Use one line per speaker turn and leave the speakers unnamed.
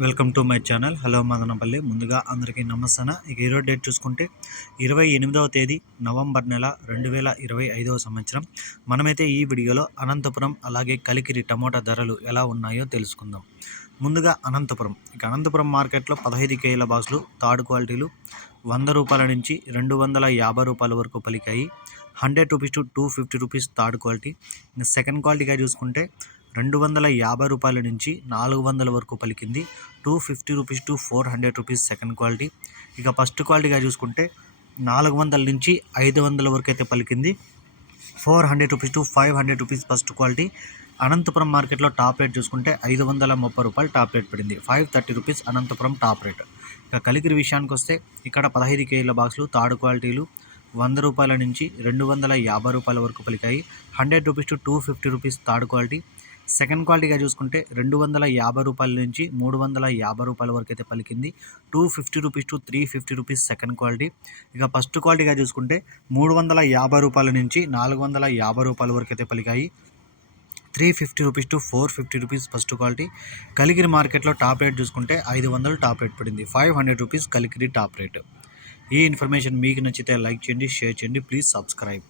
Welcome to my channel. Hello Madanapalle. ముందుగా అందరికీ నమస్తన. ఇక ఈరోజు డేట్ చూసుకుంటే ఇరవై ఎనిమిదవ తేదీ నవంబర్ నెల రెండు వేల ఇరవై ఐదవ సంవత్సరం. మనమైతే ఈ వీడియోలో అనంతపురం అలాగే కలికిరి టమోటా ధరలు ఎలా ఉన్నాయో తెలుసుకుందాం. ముందుగా అనంతపురం. ఇక అనంతపురం మార్కెట్లో పదహైదు కేజీల బాక్సులు థర్డ్ క్వాలిటీలు వంద రూపాయల నుంచి రెండు వందల యాభై రూపాయల వరకు పలికాయి. Hundred rupees to two fifty rupees third quality. ఇంకా సెకండ్ క్వాలిటీగా చూసుకుంటే రెండు వందల యాభై రూపాయల నుంచి నాలుగు వందల వరకు పలికింది. Two fifty rupees to four hundred rupees second quality. ఇక ఫస్ట్ క్వాలిటీగా చూసుకుంటే నాలుగు వందల నుంచి ఐదు వందల వరకు అయితే పలికింది. Four hundred rupees to five hundred rupees first quality. Anantapur మార్కెట్లో టాప్ రేట్ చూసుకుంటే ఐదు వందల ముప్పై రూపాయలు టాప్ రేట్ పడింది. Five thirty rupees Anantapur top rate. ఇక కలిగిరి విషయానికి వస్తే ఇక్కడ పదహైదు కేజీల బాక్సులు థర్డ్ క్వాలిటీలు వంద రూపాయల నుంచి రెండు వందల యాభై రూపాయల వరకు పలికాయి. Hundred rupees to two fifty rupees third quality. Second క్వాలిటీగా చూసుకుంటే రెండు వందల యాభై రూపాయల నుంచి మూడు వందల యాభై రూపాయల వరకు అయితే పలికింది. Two fifty rupees to three fifty rupees second quality. ఇక ఫస్ట్ క్వాలిటీగా చూసుకుంటే మూడు వందల యాభై రూపాయల నుంచి నాలుగు వందల యాభై రూపాయల వరకు అయితే పలికాయి. Three fifty rupees to four fifty rupees first quality. Kaligiri మార్కెట్లో టాప్ రేట్ చూసుకుంటే ఐదు వందలు టాప్ రేట్ పడింది. Five hundred rupees Kaligiri top rate. ఈ ఇన్ఫర్మేషన్ మీకు నచ్చితే లైక్ చేయండి షేర్ చేయండి. Please subscribe.